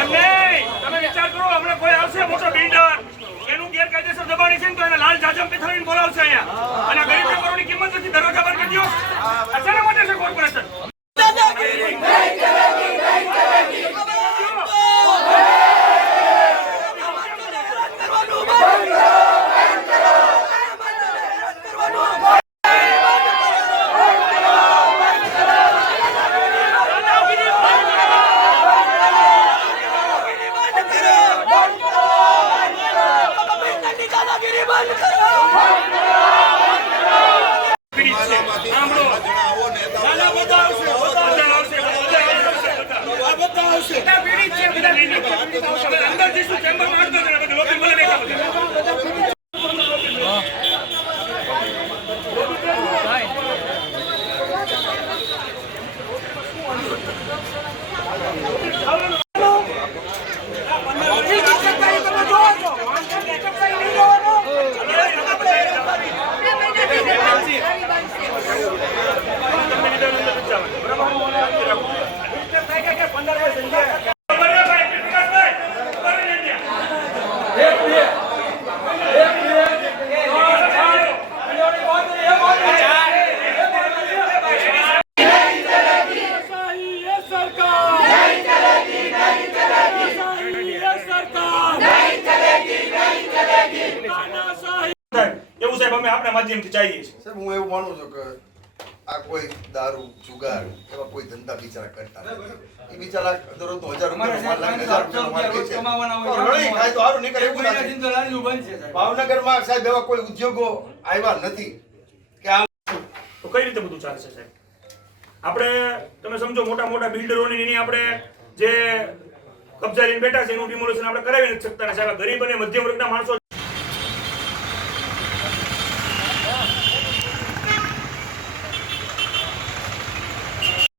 એમ નહીં, તમે વિચાર કરો, હમણાં કોઈ આવશે મોટો બિલ્ડર, એનું ગેરકાયદેસર દબાણી છે ને તો એને લાલ જાજમ પિથળીને બોલાવશે અહીંયા, અને ગરીબ લોકોની કિંમત નથી, દરવાજા બંધ કરી દો. આ શેના માટે છે કોર્પોરેશન? એવું સાહેબ અમે આપણા માધ્યમથી ચાહીએ છીએ. સાહેબ હું એવું માનું છું કે આ કોઈ દારૂ જુગાર એવા કોઈ ધંધા બિચારા કરતા નથી. એ બિચારા દરરોજ 1000 રૂપિયા માલ ખાય તો સારું નીકળે એવું નથી. ભાવનગરમાં સાહેબ એવા કોઈ ઉદ્યોગો આવ્યા નથી કે આમ તો કઈ રીતે બધું ચાલશે સાહેબ? આપણે તમે સમજો મોટા મોટા બિલ્ડરોની એની આપણે જે કબજા લઈને બેઠા છે એનું ડિમોલેશન આપણે કરાવી નથી શકતા ને સાહેબ. ગરીબ અને મધ્યમ વર્ગના માણસો